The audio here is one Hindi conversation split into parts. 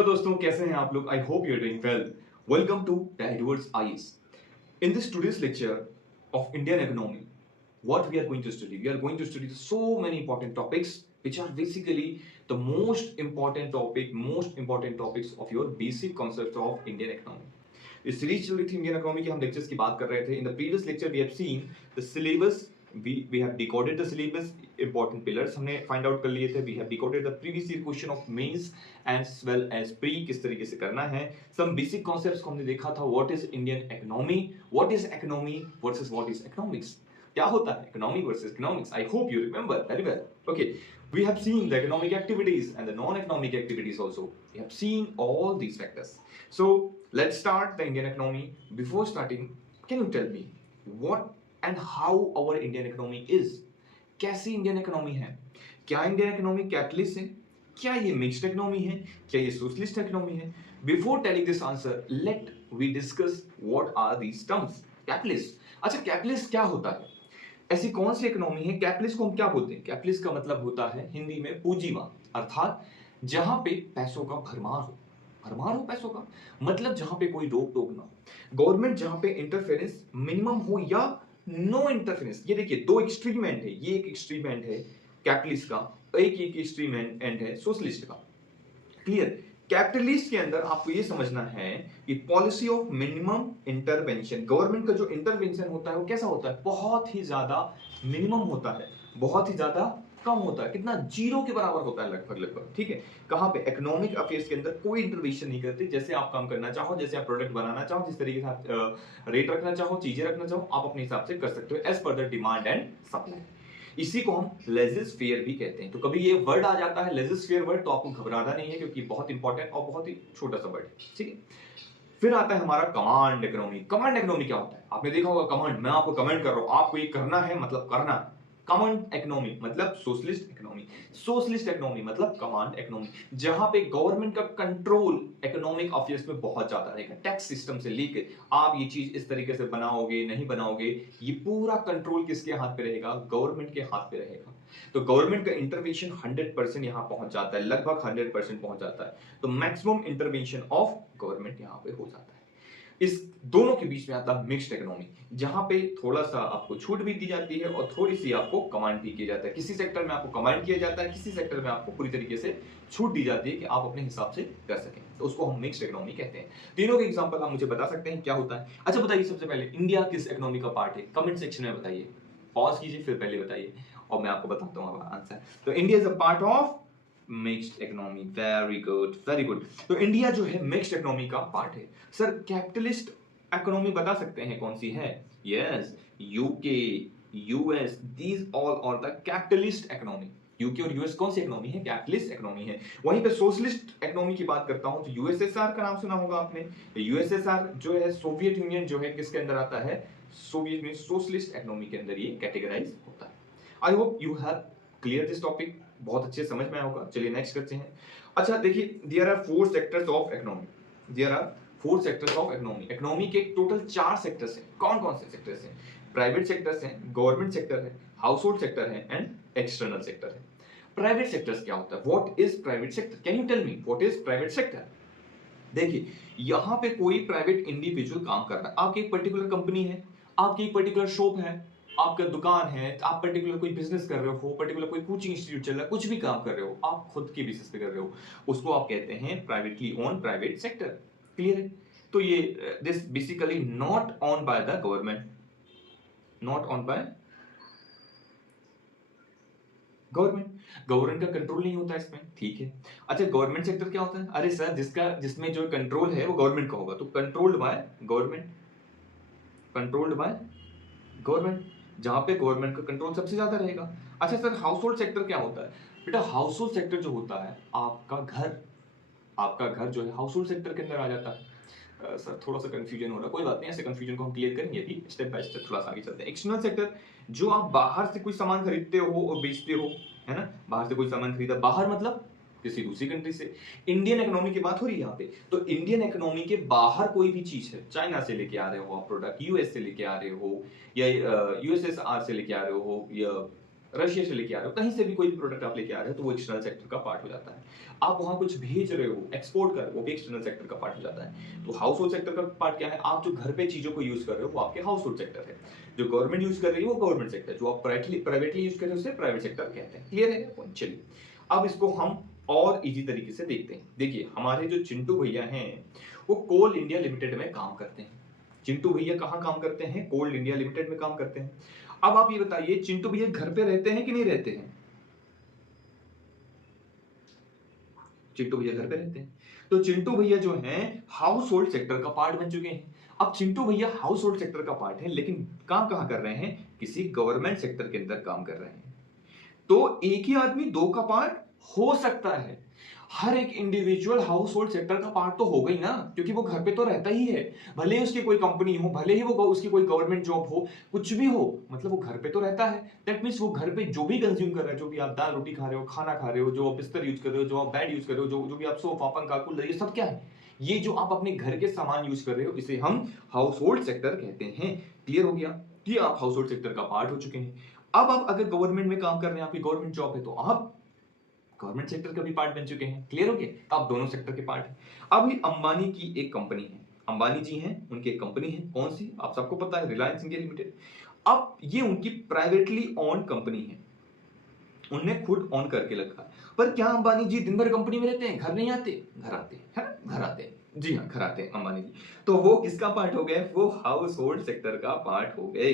हेलो दोस्तों, कैसे हैं आप लोग? I hope you are doing well. Welcome to diverse eyes. In this today's lecture of Indian economy, what we are going to study? We are going to study so many important topics, which are basically the most important topics of your basic concepts of Indian economy. इस सीरीज चल रही थी इंडियन इकोनॉमी की, हम लेक्चर्स की बात कर रहे थे। In the previous lecture we have seen the syllabus, we have decoded the syllabus, important pillars हमने find out कर लिए थे। we have decoded the previous year question of mains as well as pre, किस तरीके से करना है। some basic concepts को हमने देखा था। what is Indian economy, what is economy versus what is economics, क्या होता है economy versus economics। I hope you remember very well। okay, we have seen the economic activities and the non-economic activities also. We have seen all these factors. So let's start the Indian economy. Before starting, can you tell me what and how our Indian economy is? कैसी इंडियन इकोनॉमी है? क्या इंडियन इकोनॉमी कैपिटलिस्ट है? क्या ये मिक्स्ड इकोनॉमी है? क्या ये सोशलिस्ट इकोनॉमी है? Before telling this answer, let we discuss what are these terms. Capitalist, अच्छा कैपिटलिस्ट क्या होता है? ऐसी कौन सी इकोनॉमी है? कैपिटलिस्ट को हम क्या बोलते हैं? कैपिटलिस्ट का मतलब होता है हिंदी में पूंजीवाद, अर्थात जहां पे पैसों का भरमार हो। भरमार हो पैसों का मतलब जहां पे कोई रोक टोक ना हो, गवर्नमेंट जहां पे इंटरफेरेंस मिनिमम हो या नो इंटरफेरेंस। ये देखिए दो एक्सट्रीम एंड है, ये एक एक्सट्रीम एंड है कैपिटलिस्ट का, एक एक्सट्रीम एंड है सोशलिस्ट का। क्लियर? कैपिटलिस्ट के अंदर आपको ये समझना है कि policy of minimum intervention, government का जो इंटरवेंशन होता है वो कैसा होता है? बहुत ही ज्यादा मिनिमम होता है, बहुत ही ज्यादा कम होता है। कितना? जीरो के बराबर होता है लगभग लगभग। ठीक है, कहां पे? इकोनॉमिक अफेयर्स के अंदर कोई इंटरवेंशन नहीं करते। जैसे आप काम करना चाहो, जैसे आप प्रोडक्ट बनाना चाहो, जिस तरीके से आप रेट रखना चाहो, चीजें रखना चाहो, आप अपने हिसाब से कर सकते हो as per the demand and supply. इसी को हम लेजिस फेयर भी कहते हैं। तो कभी ये वर्ड आ जाता है लेजिस फेयर वर्ड, तो आपको घबराना नहीं है, क्योंकि बहुत इंपॉर्टेंट और बहुत ही छोटा सा वर्ड है। ठीक है, फिर आता है हमारा कमांड इकोनॉमी। कमांड इकोनॉमी क्या होता है? आपने देखा होगा कमांड, मैं आपको कमेंट कर रहा हूं, आपको ये करना है मतलब करना। कमांड इकोनॉमी मतलब सोशलिस्ट इकोनॉमी, सोशलिस्ट इकोनॉमी मतलब कमांड इकोनॉमी, जहां पे गवर्नमेंट का कंट्रोल इकोनॉमिक अफेयर्स में बहुत ज्यादा रहेगा। टैक्स सिस्टम से लेकर आप ये चीज इस तरीके से बनाओगे नहीं बनाओगे, ये पूरा कंट्रोल किसके हाथ पे रहेगा? गवर्नमेंट के हाथ पे रहेगा। तो गवर्नमेंट का इंटरवेंशन 100% यहां पहुंच जाता है, लगभग 100% पहुंच जाता है। तो मैक्सिमम इंटरवेंशन ऑफ गवर्नमेंट यहां पे हो जाता है। इस दोनों के बीच में आता है मिक्स्ड इकोनॉमी, जहां पे थोड़ा सा आपको छूट भी दी जाती है और थोड़ी सी आपको कमांड भी किया जाता है। किसी सेक्टर में आपको कमांड किया जाता है, किसी सेक्टर में आपको पूरी तरीके से छूट दी जाती है कि आप अपने हिसाब से कर सकें। तो उसको हम मिक्स्ड इकोनॉमी कहते हैं। तीनों के एग्जांपल आप मुझे बता सकते हैं क्या होता है? अच्छा बताइए, सबसे पहले इंडिया किस इकोनॉमी का पार्ट है? कमेंट सेक्शन में बताइए, पॉज कीजिए फिर पहले बताइए और मैं आपको बताता हूं आंसर। तो India is a part of mixed economy. Very good, very good. तो इंडिया जो है मिक्स्ड इकोनॉमी का पार्ट है। सर कैपिटलिस्ट इकोनॉमी बता सकते हैं कौन सी है? Yes, UK, US, these all are the capitalist economy. UK और यूएस कौन सी इकोनॉमी है? कैपिटलिस्ट इकोनॉमी है। वहीं पे सोशलिस्ट इकोनॉमी की बात करता हूं तो यूएसएसआर का नाम सुना होगा आपने। यूएसएसआर जो है, सोवियत यूनियन जो है, किसके अंदर आता है? सोवियत यूनियन, सोशलिस्ट इकोनॉमी के अंदर ये कैटेगराइज होता है। आई hope you have clear this topic, बहुत अच्छे समझ में आया होगा। चलिए नेक्स्ट करते हैं। अच्छा देखिए, there are 4 sectors of economy. There are 4 sectors of economy. Economy के टोटल 4 सेक्टर्स हैं। कौन कौन से सेक्टर्स हैं? प्राइवेट सेक्टर्स हैं, गवर्नमेंट सेक्टर है, हाउस होल्ड सेक्टर है एंड एक्सटर्नल सेक्टर है। प्राइवेट सेक्टर्स क्या होता है? What is private sector? Can you tell me what is private sector? देखिए, यहां पे कोई प्राइवेट इंडिविजुअल काम कर रहा है। आपकी एक पर्टिकुलर कंपनी है, आपकी एक पर्टिकुलर शॉप है, आपका दुकान है, आप पर्टिकुलर कोई बिजनेस कर रहे हो, पर्टिकुलर कोई कोचिंग इंस्टीट्यूट चल रहा है, कुछ भी काम कर रहे हो, आप खुद के बेसिस पे कर रहे हो, उसको आप कहते हैं privately own private sector. Clear है? तो ये this basically not own by the government, not own by government. Government का कंट्रोल नहीं होता इसमें। ठीक है, अच्छा गवर्नमेंट सेक्टर क्या होता है? अरे सर, जिसमें जो कंट्रोल है वो गवर्नमेंट का होगा, तो controlled by government, controlled by government, जहां पे गवर्नमेंट का कंट्रोल सबसे ज्यादा रहेगा। अच्छा सर, हाउस होल्ड सेक्टर क्या होता है? बेटा हाउस होल्ड सेक्टर जो होता है, आपका घर जो है हाउस होल्ड सेक्टर के अंदर आ जाता है। सर थोड़ा सा कंफ्यूजन हो रहा है, कोई बात नहीं, ऐसे कंफ्यूजन को हम क्लियर करेंगे अभी स्टेप बाय स्टेप, थोड़ा सा आगे चलते हैं। एक्सटर्नल सेक्टर, जो आप बाहर से कोई सामान खरीदते हो और बेचते हो, है ना? बाहर से कोई सामान खरीदा, बाहर मतलब किसी दूसरी कंट्री से। इंडियन इकोनॉमी की बात हो रही है यहाँ पे, तो इंडियन इकोनॉमी के बाहर कोई भी चीज है, चाइना से लेके आ रहे हो आप प्रोडक्ट, यूएस से लेके आ रहे हो, या यूएसएसआर से लेके आ रहे हो, या रशिया से लेके आ रहे हो, कहीं से भी कोई भी प्रोडक्ट आप लेके आ रहे हो तो वो एक्सटर्नल सेक्टर का पार्ट हो जाता है। आप वहां कुछ भेज रहे हो, एक्सपोर्ट कर रहे हो, वो भी एक्सटर्नल सेक्टर का पार्ट हो जाता है। तो हाउस होल्ड सेक्टर का पार्ट क्या है? आप जो घर पे चीजों को यूज कर रहे हो वो आपके हाउस होल्ड सेक्टर है। जो गवर्नमेंट यूज कर रही है वो गवर्नमेंट सेक्टर, जो आप प्राइवेटली यूज कर रहे हो उसे प्राइवेट सेक्टर कहते हैं। क्लियर है? चलिए अब इसको हम और इजी तरीके से देखते हैं। देखिए हमारे जो चिंटू भैया हैं वो कोल इंडिया लिमिटेड में काम करते हैं। चिंटू भैया कहाँ काम करते हैं? कोल इंडिया लिमिटेड में काम करते हैं। अब आप ये बताइए चिंटू भैया घर पे रहते हैं कि नहीं रहते हैं? चिंटू भैया घर पे रहते हैं। तो चिंटू भैया जो हैं हाउस होल्ड सेक्टर का पार्ट बन चुके हैं। अब चिंटू भैया हाउस होल्ड सेक्टर का पार्ट है, लेकिन काम कहां कर रहे हैं? किसी गवर्नमेंट सेक्टर के अंदर काम कर रहे हैं। तो एक ही आदमी दो का पार्ट हो सकता है। हर एक इंडिविजुअल हाउस होल्ड सेक्टर का पार्ट तो होगा ही ना, क्योंकि वो घर पे तो रहता ही है। भले ही उसकी कोई कंपनी हो, भले ही वो उसकी कोई गवर्नमेंट जॉब हो, कुछ भी हो, मतलब वो घर पे तो रहता है। दैट मीन्स वो घर पे जो भी कंज्यूम कर रहा है, जो भी आप दाल रोटी खा रहे हो, खाना खा रहे हो, जो आप बिस्तर यूज कर रहे हो, जो आप बेड यूज कर रहे हो, जो भी आप सोफा पंखा कूलर, ये सब क्या है? ये जो आप अपने घर के सामान यूज कर रहे हो इसे हम हाउस होल्ड सेक्टर कहते हैं। क्लियर हो गया कि आप हाउस होल्ड सेक्टर का पार्ट हो चुके हैं। अब आप अगर गवर्नमेंट में काम कर रहे हैं, आपकी गवर्नमेंट जॉब है, तो आप गवर्नमेंट सेक्टर का भी पार्ट बन चुके हैं। क्लियर हो गया? तो आप दोनों सेक्टर के पार्ट हैं। अब ये अंबानी की एक कंपनी है, अंबानी जी हैं, उनकी एक कंपनी है, कौन सी? आप सबको पता है, रिलायंस इंडिया लिमिटेड। अब ये उनकी प्राइवेटली ओन्ड कंपनी है, उनने खुद ऑन करके रखा है। पर क्या अंबानी जी दिन भर कंपनी में रहते हैं? घर नहीं आते? घर आते हैं, है ना? घर आते हैं, जी हाँ, घर आते हैं अंबानी जी। तो वो किसका पार्ट हो गए? वो हाउस होल्ड सेक्टर का पार्ट हो गए।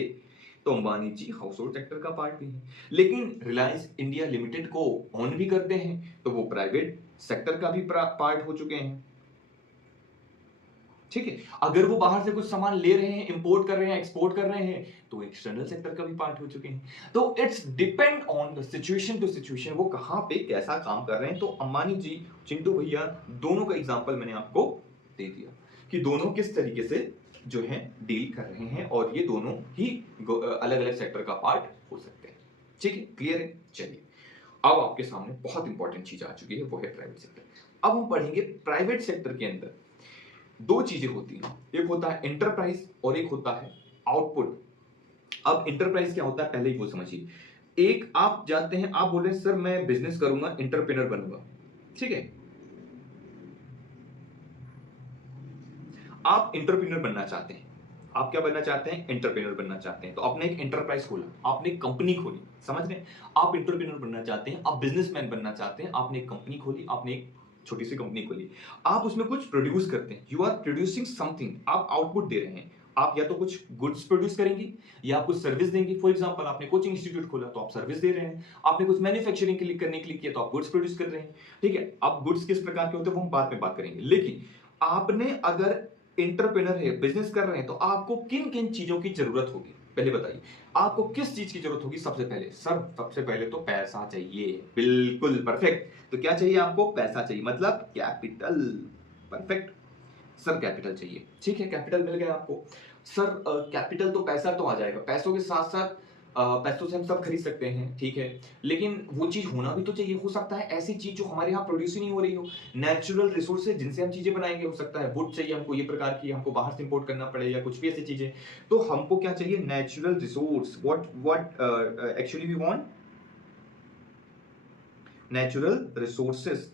तो अंबानी जी हाउस होल्ड सेक्टर का पार्ट भी है, लेकिन रिलायंस इंडिया लिमिटेड को ऑन भी करते हैं, तो वो प्राइवेट सेक्टर का भी पार्ट हो चुके हैं। ठीक है? अगर वो बाहर से कुछ सामान ले रहे हैं, इंपोर्ट कर रहे हैं, एक्सपोर्ट कर रहे हैं, तो एक्सटर्नल सेक्टर का भी पार्ट हो चुके हैं। तो it's depend on the situation to situation, वो कहां पे कैसा काम कर रहे हैं। तो अंबानी जी, चिंटू भैया, दोनों का एग्जांपल मैंने आपको दे दिया कि दोनों किस तरीके से जो है डील कर रहे हैं, और ये दोनों ही अलग अलग सेक्टर का पार्ट हो सकते हैं। ठीक है? क्लियर है? चलिए अब आपके सामने बहुत इंपॉर्टेंट चीज आ चुकी है, वो है प्राइवेट सेक्टर। अब हम पढ़ेंगे प्राइवेट सेक्टर के अंदर दो चीजें होती हैं, एक होता है एंटरप्राइज और एक होता है आउटपुट। अब एंटरप्राइज क्या होता है पहले ही वो समझिए। एक आप जाते हैं, आप बोल रहे हैं सर मैं बिजनेस करूंगा, एंटरप्रेन्योर बनूंगा, ठीक है? आप एंटरप्रेन्योर बनना चाहते हैं, आप क्या बनना चाहते हैं? एंटरप्रेन्योर बनना चाहते हैं। तो आपने एक एंटरप्राइज खोला, आपने एक कंपनी खोली, समझ रहे हैं? आप एंटरप्रेन्योर बनना चाहते हैं, आप बिजनेसमैन बनना चाहते हैं, आपने एक कंपनी खोली, आपने एक छोटी सी कंपनी खोली, आप उसमें कुछ प्रोड्यूस करते हैं, यू आर प्रोड्यूसिंग समथिंग, आप आउटपुट दे रहे हैं। आप या तो कुछ गुड्स प्रोड्यूस करेंगे या आप कुछ सर्विस देंगे। फॉर एग्जांपल आपने कोचिंग इंस्टीट्यूट खोला तो आप सर्विस दे रहे हैं, आपने कुछ मैन्युफैक्चरिंग के लिए करने के लिए किया तो आप गुड्स प्रोड्यूस कर रहे हैं। ठीक है? अब गुड्स किस प्रकार के होते हैं वो हम बाद में बात करेंगे, लेकिन आपने अगर एंटरप्रेन्योर है, बिजनेस कर रहे हैं, तो आपको किन किन चीजों की जरूरत होगी पहले बताइए। आपको किस चीज की जरूरत होगी? सबसे पहले सर, सबसे पहले तो पैसा चाहिए। बिल्कुल परफेक्ट। तो क्या चाहिए आपको? पैसा चाहिए, मतलब कैपिटल। परफेक्ट सर, कैपिटल चाहिए। ठीक है, कैपिटल मिल गया आपको। सर कैपिटल तो पैसा तो आ जाएगा, पैसों के साथ साथ पैसों से हम सब खरीद सकते हैं, ठीक है, लेकिन वो चीज होना भी तो चाहिए। हो सकता है ऐसी चीज जो हमारे यहाँ प्रोड्यूस ही नहीं हो रही हो, नेचुरल रिसोर्सेज जिनसे हम चीजें बनाएंगे, हो सकता है वुड चाहिए हमको ये प्रकार की, हमको बाहर से इंपोर्ट करना पड़े या कुछ भी ऐसी चीजें। तो हमको क्या चाहिए? Natural resource. What actually we want? Natural resources.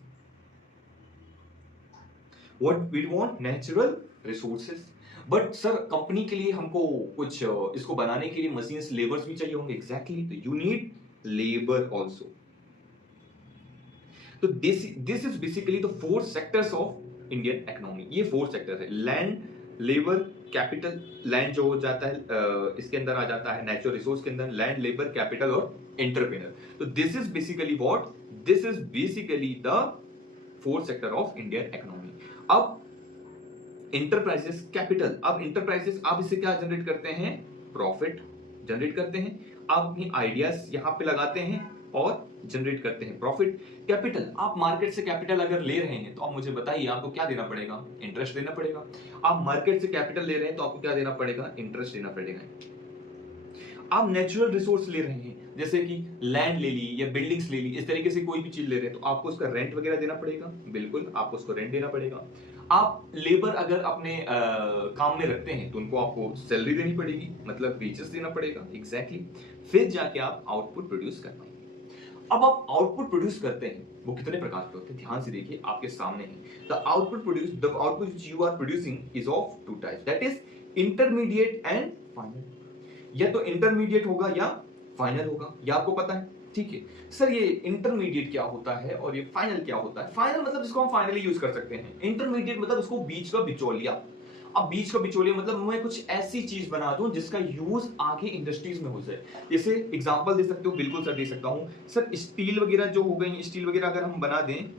What we want? Natural resources. But sir company के लिए हमको कुछ इसको बनाने के लिए मशीन्स, लेबर्स भी चाहिए होंगे। एग्जैक्टली, तो यू नीड लेबर ऑल्सो। तो this is basically the four sectors of Indian economy. ये फोर सेक्टर है, लैंड, लेबर, कैपिटल। लैंड जो हो जाता है इसके अंदर आ जाता है, नेचुरल रिसोर्स के अंदर लैंड, लेबर, कैपिटल और एंटरप्रेन्योर। तो this is basically what? This is basically the fourth sector of Indian economy. अब इंटरप्राइजेस, कैपिटल। अब इंटरप्राइजेस आप इससे क्या जनरेट करते हैं? प्रॉफिट जनरेट करते हैं। आप अपनी आइडियाज यहां पे लगाते हैं और जनरेट करते हैं प्रॉफिट। कैपिटल, आप मार्केट से कैपिटल अगर ले रहे हैं तो आप मुझे बताइए आपको क्या देना पड़ेगा? इंटरेस्ट देना पड़ेगा। आप मार्केट से कैपिटल ले रहे हैं तो आपको क्या देना पड़ेगा? इंटरेस्ट देना पड़ेगा। आप नेचुरल रिसोर्स ले रहे हैं जैसे कि लैंड ले ली या बिल्डिंग्स ले ली, इस तरीके से कोई भी चीज ले रहे हैं तो आपको उसका रेंट वगैरह देना पड़ेगा, बिल्कुल आपको उसको रेंट देना पड़ेगा। आप लेबर अगर अपने काम में रखते हैं तो उनको आपको सैलरी देनी पड़ेगी, मतलब वेजेस देना पड़ेगा, एग्जैक्टली फिर जाके आप आउटपुट प्रोड्यूस कर पाएंगे। अब आप आउटपुट प्रोड्यूस करते हैं, वो कितने प्रकार के होते हैं ध्यान से देखिए, आपके सामने है। The output you are producing is of two types, that is intermediate and final. या तो इंटरमीडिएट होगा या फाइनल होगा, या आपको पता है, ठीक है। सर ये इंटरमीडिएट क्या होता है और ये फाइनल क्या होता है? फाइनल मतलब जिसको हम फाइनली यूज कर सकते हैं, इंटरमीडिएट मतलब इसको बीच का बिचौलिया। अब बीच का बिचौलिया मतलब मैं कुछ ऐसी चीज बना दूं जिसका यूज आगे इंडस्ट्रीज में हो जाए। जैसे एग्जांपल दे सकते हो, बिल्कुल सर दे सकता हूं सर, स्टील वगैरह जो हो गई, स्टील वगैरह अगर हम बना दें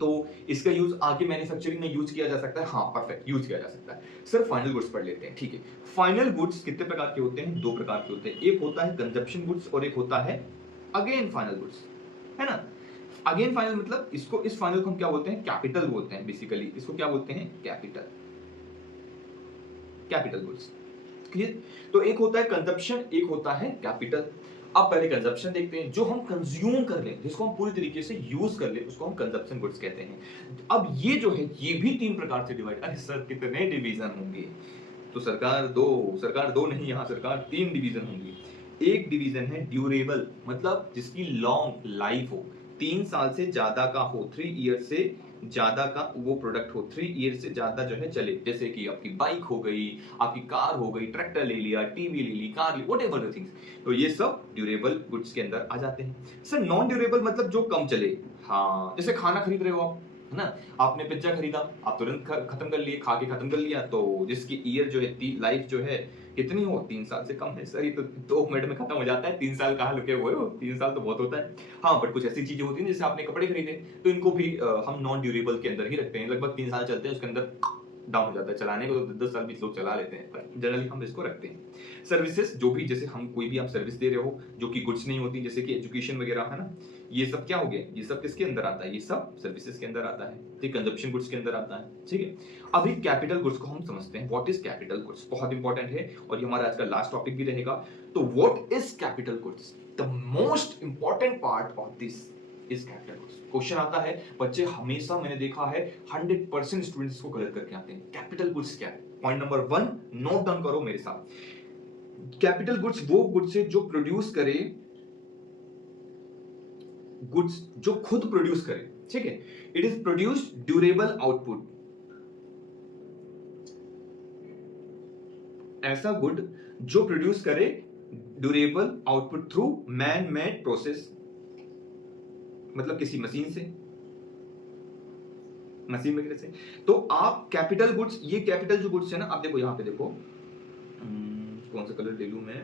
तो इसका यूज आगे मैन्युफैक्चरिंग में यूज किया जा सकता है। हाँ परफेक्ट, यूज किया जा सकता है। सर फाइनल गुड्स पढ़ लेते हैं, ठीक है। फाइनल गुड्स कितने प्रकार के होते हैं? दो प्रकार के होते हैं, एक होता है कंजप्शन गुड्स और एक होता है अगेन फाइनल गुड्स, है ना। अगेन फाइनल मतलब इसको, इस फाइनल को हम क्या बोलते हैं? कैपिटल बोलते हैं, बेसिकली इसको क्या बोलते हैं? Capital, capital goods, clear. तो एक होता है कंजप्शन, एक होता है कैपिटल। अब पहले कंजप्शन देखते हैं, जो हम कंज्यूम कर लें, जिसको हम पूरी तरीके से यूज कर लें, उसको हम कंजप्शन गुड्स कहते हैं। अब ये जो है ये भी तीन प्रकार से डिवाइड, अरे सर कितने डिवीजन होंगे? तो सरकार दो नहीं, यहां सरकार तीन डिवीजन होंगी। एक डिवीजन है ड्यूरेबल, मतलब जिसकी लॉन्ग लाइफ हो, 3 साल से ज्यादा का हो, 3 ईयर से ज्यादा का वो प्रोडक्ट हो, 3 ईयर से ज्यादा जो है चले, जैसे कि आपकी बाइक हो गई, आपकी कार हो गई, ट्रैक्टर ले लिया, टीवी ले ली, कार ली, वट एवर द थिंग्स, तो ये सब ड्यूरेबल गुड्स के अंदर आ जाते हैं। सर नॉन ड्यूरेबल मतलब जो कम चले, हाँ जैसे खाना खरीद रहे हो आप, है ना, आपने पिज्जा खरीदा, आप तुरंत खत्म कर लिए, खा के खत्म कर लिया, तो जिसकी ईयर जो है, लाइफ जो है कितनी हो, 3 साल से कम है। सर ये तो 2 मिनट में खत्म हो जाता है, 3 साल कहाँ लुके हुए हो, 3 साल तो बहुत होता है। हाँ बट कुछ ऐसी चीजें होती हैं, जैसे आपने कपड़े खरीदे तो इनको भी हम नॉन ड्यूरेबल के अंदर ही रखते हैं, लगभग 3 साल चलते हैं, उसके अंदर डाउन हो जाता है। चलाने को तो 10 साल 20 लोग चला लेते हैं, पर जनरली हम इसको रखते हैं। सर्विसेज जो भी, जैसे हम कोई भी आप सर्विस दे रहे हो जो कि गुड्स नहीं होती, जैसे कि एजुकेशन वगैरह, है ना, ये सब क्या हो गया, ये सब किसके अंदर आता है? ये सब सर्विसेज के अंदर आता है, ठीक, कंजप्शन गुड्स के अंदर आता है, ठीक है। अभी कैपिटल गुड्स को हम समझते हैं, व्हाट इज कैपिटल गुड्स, बहुत इंपॉर्टेंट है और ये हमारा आज का लास्ट टॉपिक भी रहेगा। तो what is capital goods? The most important part of this is capital goods. Question आता है, बच्चे हमेशा मैंने देखा है 100% स्टूडेंट्स को गलत करके आते हैं। कैपिटल गुड्स क्या है? पॉइंट नंबर 1 नोट डाउन करो मेरे साथ। कैपिटल गुड्स वो गुड्स है जो प्रोड्यूस करे, गुड्स जो खुद प्रोड्यूस करे, ठीक है। It is produced durable output, ऐसा गुड जो प्रोड्यूस करे durable output through man made process, मतलब किसी मशीन से, मशीन वगैरह से। तो आप कैपिटल गुड्स, ये कैपिटल जो गुड्स है ना, आप देखो यहां पे देखो, कौन सा कलर ले लूं मैं,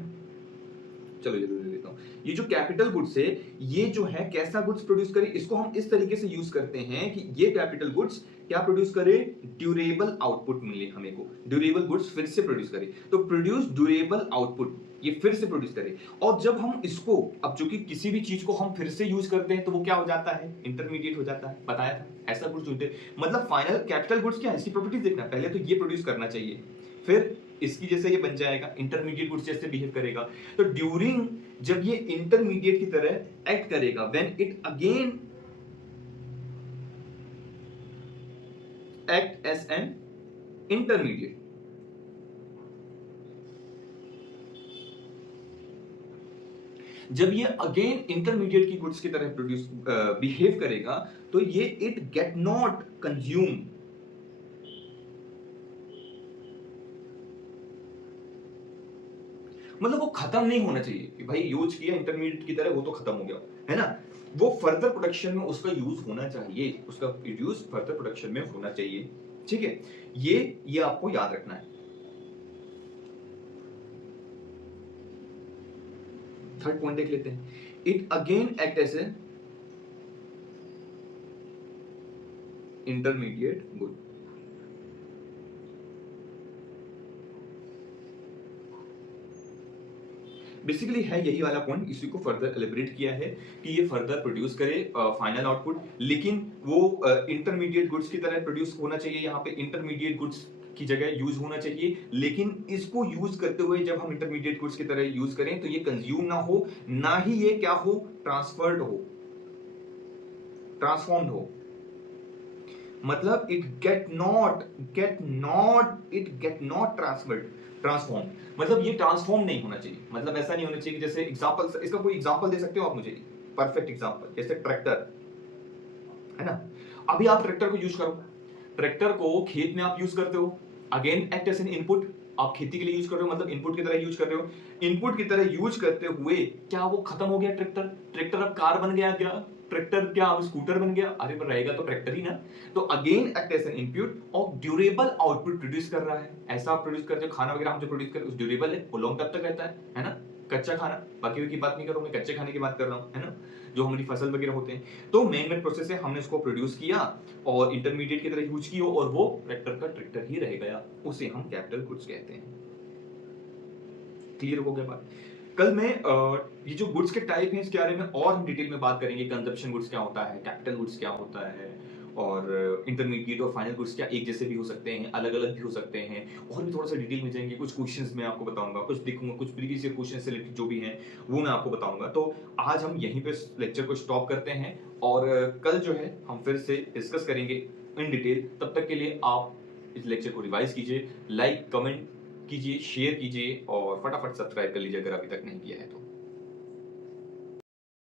चलो ये ले लेता हूं। ये जो कैपिटल गुड्स है, ये जो है कैसा गुड्स प्रोड्यूस करे, इसको हम इस तरीके से यूज करते हैं कि ये कैपिटल गुड्स क्या प्रोड्यूस करे? ड्यूरेबल आउटपुट मिले हमें को, ड्यूरेबल गुड्स फिर से प्रोड्यूस करे, तो प्रोड्यूस ड्यूरेबल आउटपुट, ये फिर से प्रोड्यूस करे। और जब हम इसको, अब जो कि किसी भी चीज को हम फिर से यूज करते हैं तो वो क्या हो जाता है? इंटरमीडिएट हो जाता है, बताया था ऐसा गुड्स होते हैं। मतलब फाइनल कैपिटल गुड्स क्या है, इसकी प्रॉपर्टीज देखना, पहले तो ये प्रोड्यूस करना चाहिए, फिर इसकी जैसे ये बन जाएगा, इंटरमीडिएट गुड्स जैसे बिहेव करेगा। तो ड्यूरिंग, जब ये इंटरमीडिएट की तरह एक्ट करेगा, when it again act as an intermediate, जब ये अगेन इंटरमीडिएट की गुड्स की तरह प्रोड्यूस बिहेव करेगा, तो ये इट गेट नॉट कंज्यूम, मतलब वो खत्म नहीं होना चाहिए कि भाई यूज किया इंटरमीडिएट की तरह, वो तो खत्म हो गया, है ना। वो फर्दर प्रोडक्शन में उसका यूज होना चाहिए, उसका प्रोड्यूस फर्दर प्रोडक्शन में होना चाहिए, ठीक है। ये आपको याद रखना है। थर्ड पॉइंट देख लेते हैं, it again act as a intermediate good. Basically है यही वाला पॉइंट, इसी को फर्दर एलिब्रेट किया है कि ये फर्दर प्रोड्यूस करे फाइनल आउटपुट, लेकिन वो इंटरमीडिएट गुड्स की तरह प्रोड्यूस होना चाहिए। यहाँ पे इंटरमीडिएट गुड्स की जगह यूज होना चाहिए, लेकिन इसको यूज करते हुए जब हम इंटरमीडिएट गुड्स की तरह यूज करें तो ये कंज्यूम ना हो, ना ही ये क्या हो, ट्रांसफर्ड हो, ट्रांसफॉर्म्ड हो। मतलब इट गेट नॉट ट्रांसफॉर्म, मतलब ये ट्रांसफॉर्म नहीं होना चाहिए। मतलब ऐसा नहीं होना चाहिए कि जैसे एग्जांपल, इसका कोई एग्जांपल दे सकते हो आप मुझे, परफेक्ट एग्जांपल, जैसे ट्रैक्टर है ना। अभी आप ट्रैक्टर को यूज करो, ट्रैक्टर को खेत में आप यूज करते हो, again act as an input, आप खेती के लिए यूज कर रहे हो, मतलब इनपुट की तरह यूज कर रहे हो। इनपुट की तरह यूज करते हुए क्या वो खत्म हो गया ट्रैक्टर? ट्रैक्टर अब कार बन गया क्या? ट्रैक्टर क्या अब स्कूटर बन गया? अरे पर रहेगा तो ट्रैक्टर ही ना। तो again act as an input और ड्यूरेबल आउटपुट प्रोड्यूस कर रहा है। ऐसा आप प्रोड्यूस करते हो, खाना वगैरह हम जो प्रोड्यूस करते हैं ड्यूरेबल है, वो लॉन्ग तक रहता है ना। कच्चा खाना, बाकी की बात नहीं कर रहा हूं मैं, कच्चे खाने की बात कर रहा हूं, है ना, जो हमारी फसल वगैरह होते हैं। तो मेन प्रोसेस है, हमने इसको प्रोड्यूस किया और इंटरमीडिएट की तरह यूज किया और वो ट्रैक्टर का ट्रैक्टर ही रह गया, उसे हम कैपिटल गुड्स कहते हैं। क्लियर हो गया बात? कल मैं ये जो गुड्स के टाइप हैं इसके बारे में और हम डिटेल में बात करेंगे। कंजप्शन गुड्स क्या होता है, कैपिटल गुड्स क्या होता है, और इंटरमीडिएट और फाइनल गुड्स क्या एक जैसे भी हो सकते हैं, अलग अलग भी हो सकते हैं, और भी थोड़ा सा डिटेल में जाएंगे। कुछ क्वेश्चंस मैं आपको बताऊंगा, कुछ देखूंगा, कुछ प्रीवियस ईयर क्वेश्चन से रिलेटेड जो भी हैं वो मैं आपको बताऊंगा। तो आज हम यहीं पे लेक्चर को स्टॉप करते हैं और कल जो है हम फिर से डिस्कस करेंगे इन डिटेल। तब तक के लिए आप इस लेक्चर को रिवाइज कीजिए, लाइक कमेंट कीजिए, शेयर कीजिए और फटाफट सब्सक्राइब कर लीजिए अगर अभी तक नहीं किया है तो।